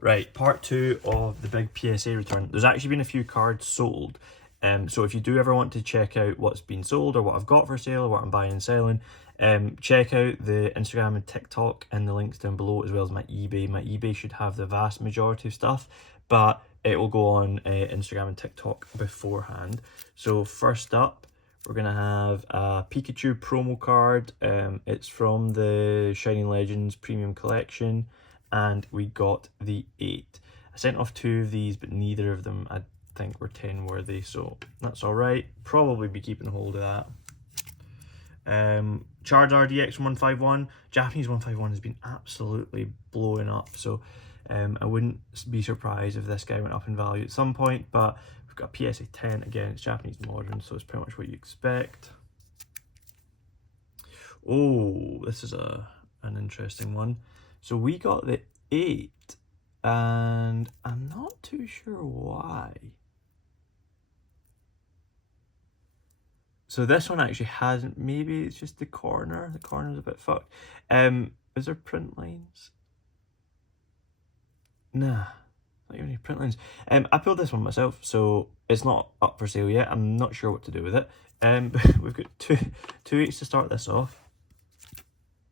Right, part 2 of the big PSA return. There's actually been a few cards sold. So if you do ever want to check out what's been sold or what I've got for sale or what I'm buying and selling, check out the Instagram and TikTok and the links down below, as well as my eBay. My eBay should have the vast majority of stuff, but it will go on Instagram and TikTok beforehand. So first up, we're going to have a Pikachu promo card. It's from the Shining Legends Premium Collection, and we got the 8. I sent off 2 of these, but neither of them I think were 10 worthy, so that's alright. Probably be keeping hold of that. Charizard EX 151. Japanese 151 has been absolutely blowing up, so I wouldn't be surprised if this guy went up in value at some point, but we've got a PSA 10. Again, it's Japanese modern, so it's pretty much what you expect. Oh, this is an interesting one. So we got the 8, and I'm not too sure why. So this one actually hasn't, maybe it's just the corner's a bit fucked. Is there print lines? Nah, not even any print lines. I pulled this one myself, so it's not up for sale yet. I'm not sure what to do with it. We've got two 8s to start this off.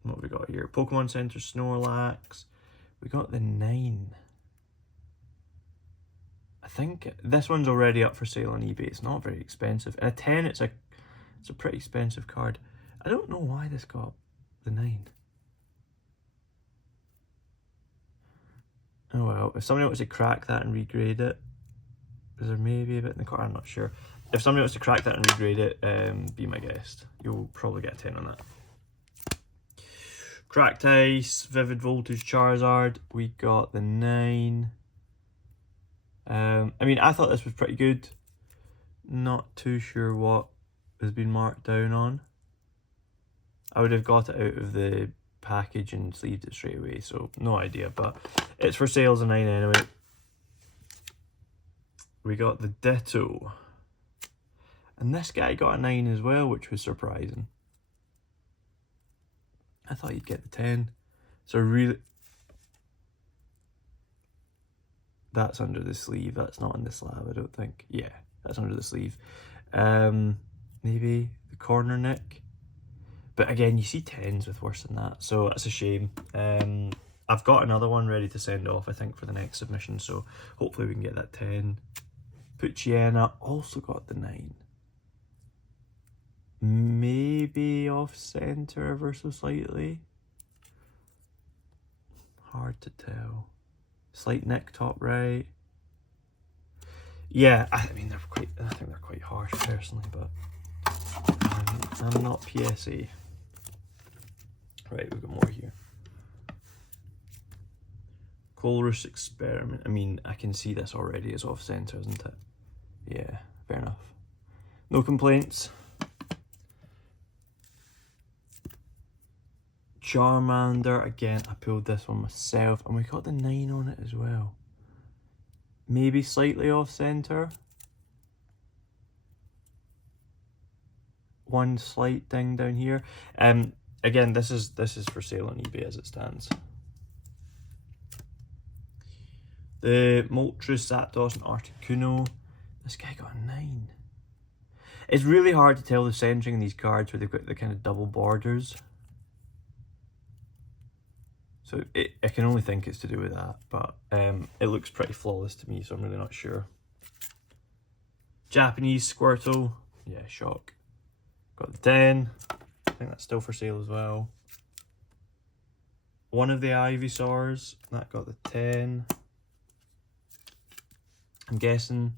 What have we got here? Pokemon Center Snorlax. We got the 9. I think this one's already up for sale on eBay. It's not very expensive. And a 10, it's a pretty expensive card. I don't know why this got the 9. Oh well, if somebody wants to crack that and regrade it, is there maybe a bit in the card? I'm not sure. If somebody wants to crack that and regrade it, be my guest. You'll probably get a 10 on that. Cracked Ice, Vivid Voltage Charizard. We got the 9. I mean, I thought this was pretty good. Not too sure what has been marked down on. I would have got it out of the package and sleeved it straight away, so no idea, but it's for sale as a 9 anyway. We got the Ditto. And this guy got a 9 as well, which was surprising. I thought you'd get the 10. So really, that's under the sleeve. That's not on the slab, I don't think. Yeah, that's under the sleeve. Maybe the corner nick. But again, you see 10s with worse than that, so that's a shame. I've got another one ready to send off, I think, for the next submission, so hopefully we can get that 10. Puchiena also got the 9. Maybe off center ever so slightly. Hard to tell. Slight neck top right. Yeah, I mean I think they're quite harsh personally, but I'm not PSA. Right, we've got more here. Colrus Experiment. I mean, I can see this already as off center, isn't it? Yeah, fair enough. No complaints. Charmander, again, I pulled this one myself, and we got the 9 on it as well. Maybe slightly off center. One slight ding down here. Again, this is for sale on eBay as it stands. The Moltres, Zapdos, and Articuno. This guy got a 9. It's really hard to tell the centering in these cards where they've got the kind of double borders. So I can only think it's to do with that, but it looks pretty flawless to me, so I'm really not sure. Japanese Squirtle, yeah, shock. Got the 10, I think that's still for sale as well. One of the Ivysaurs, that got the 10. I'm guessing,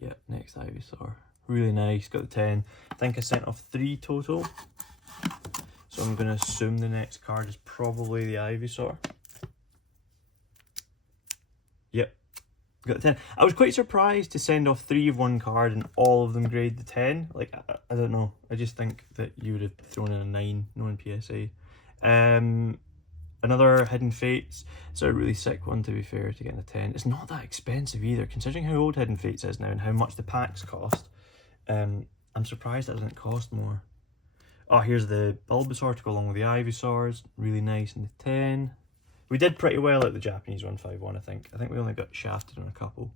yeah, next Ivysaur. Really nice, got the 10. I think I sent off 3 total. So I'm going to assume the next card is probably the Ivysaur. Yep, got the 10. I was quite surprised to send off 3 of one card and all of them grade the 10. Like, I don't know. I just think that you would have thrown in a 9 knowing PSA. Another Hidden Fates. It's a really sick one, to be fair, to get in a 10. It's not that expensive either, considering how old Hidden Fates is now and how much the packs cost. I'm surprised that doesn't cost more. Oh, here's the Bulbasaur to go along with the Ivysaurs. Really nice in the 10. We did pretty well at the Japanese 151, I think. I think we only got shafted on a couple.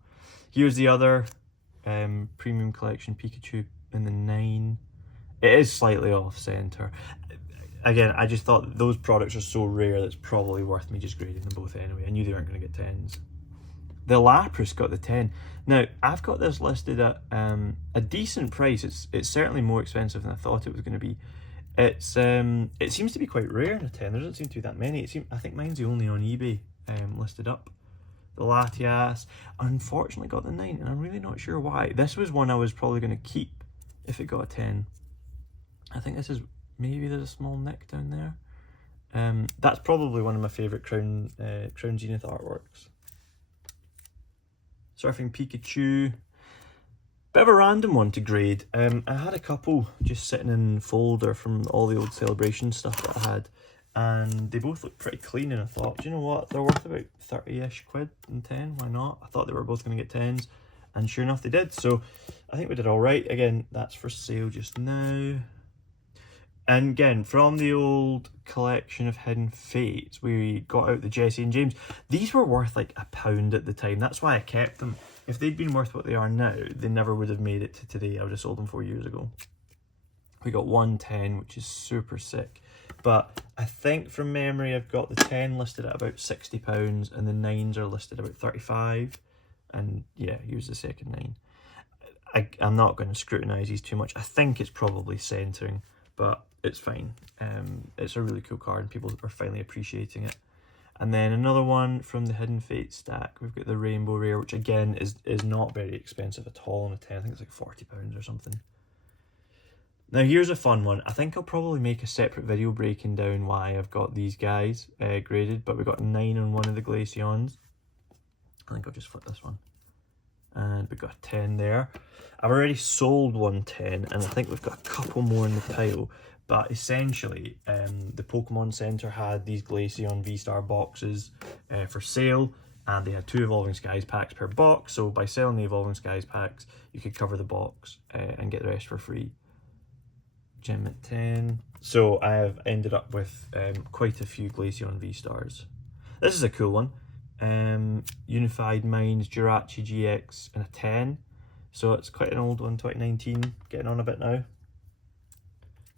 Here's the other premium collection Pikachu in the 9. It is slightly off centre. Again, I just thought those products are so rare that it's probably worth me just grading them both anyway. I knew they weren't going to get 10s. The Lapras got the 10. Now, I've got this listed at a decent price. It's certainly more expensive than I thought it was going to be. It seems to be quite rare in a 10. There doesn't seem to be that many. I think mine's the only on eBay listed up. The Latias, unfortunately, got the 9, and I'm really not sure why. This was one I was probably going to keep if it got a 10. I think this is, maybe there's a small nick down there. That's probably one of my favourite Crown Zenith artworks. Surfing Pikachu. Bit of a random one to grade. I had a couple just sitting in folder from all the old Celebration stuff that I had, and they both looked pretty clean, and I thought, do you know what, they're worth about 30-ish quid in 10, why not? I thought they were both going to get 10s, and sure enough they did, so I think we did alright. Again, that's for sale just now. And again, from the old collection of Hidden Fates, we got out the Jesse and James. These were worth like £1 at the time. That's why I kept them. If they'd been worth what they are now, they never would have made it to today. I would have sold them 4 years ago. We got 110, which is super sick. But I think from memory, I've got the 10 listed at about £60 and the 9s are listed about 35. And yeah, here's the second 9. I'm not going to scrutinise these too much. I think it's probably centering, but it's fine. It's a really cool card and people are finally appreciating it. And then another one from the Hidden Fate stack. We've got the Rainbow Rare, which again is not very expensive at all on a 10. I think it's like £40 or something. Now here's a fun one. I think I'll probably make a separate video breaking down why I've got these guys graded, but we got 9 on one of the Glaceons. I think I'll just flip this one. And we've got a 10 there. I've already sold 110, and I think we've got a couple more in the pile. But essentially, the Pokemon Center had these Glaceon V-Star boxes for sale, and they had 2 Evolving Skies packs per box. So by selling the Evolving Skies packs, you could cover the box and get the rest for free. Gem at 10. So I have ended up with quite a few Glaceon V-Stars. This is a cool one. Unified Minds Jirachi GX and a 10. So it's quite an old one, 2019, getting on a bit now.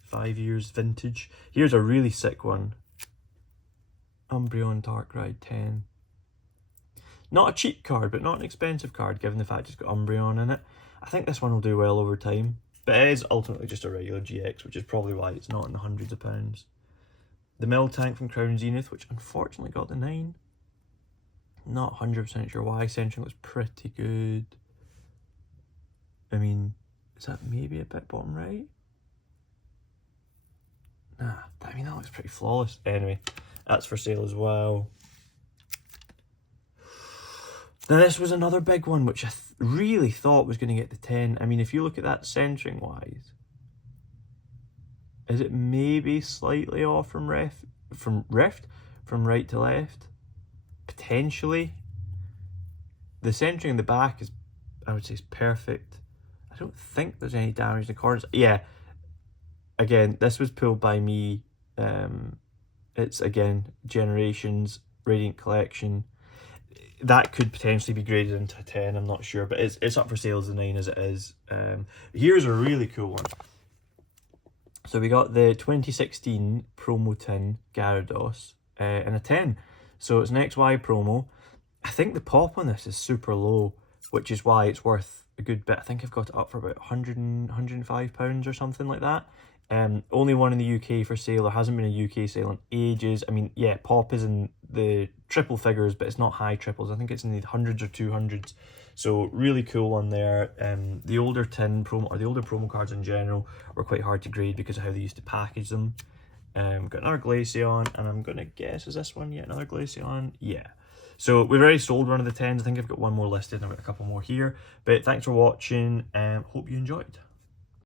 5 years vintage. Here's a really sick one. Umbreon Darkrai 10. Not a cheap card, but not an expensive card, given the fact it's got Umbreon in it. I think this one will do well over time. But it is ultimately just a regular GX, which is probably why it's not in the hundreds of pounds. The Miltank from Crown Zenith, which unfortunately got the 9. Not 100% sure why. Centering looks pretty good. I mean, is that maybe a bit bottom right? Nah, I mean, that looks pretty flawless. Anyway, that's for sale as well. Now this was another big one, which I really thought was going to get the 10. I mean, if you look at that centering wise, is it maybe slightly off from Rift? From right to left? Potentially. The centering in the back is, I would say, is perfect. I don't think there's any damage in the corners. Yeah. Again, this was pulled by me. It's, again, Generations, Radiant Collection. That could potentially be graded into a 10, I'm not sure. But it's up for sale as a 9 as it is. Here's a really cool one. So we got the 2016 promo tin Gyarados in a 10. So it's an XY promo. I think the pop on this is super low, which is why it's worth a good bit. I think I've got it up for about £105 or something like that. Only one in the UK for sale. There hasn't been a UK sale in ages. I mean, yeah, pop is in the triple figures, but it's not high triples. I think it's in the hundreds or 200s. So really cool one there. The older tin promo, or the older promo cards in general, were quite hard to grade because of how they used to package them. Got another Glaceon, and I'm gonna guess, is this one yet? Another Glaceon? Yeah. So we've already sold one of the 10s. I think I've got one more listed, and I've got a couple more here. But thanks for watching. Hope you enjoyed.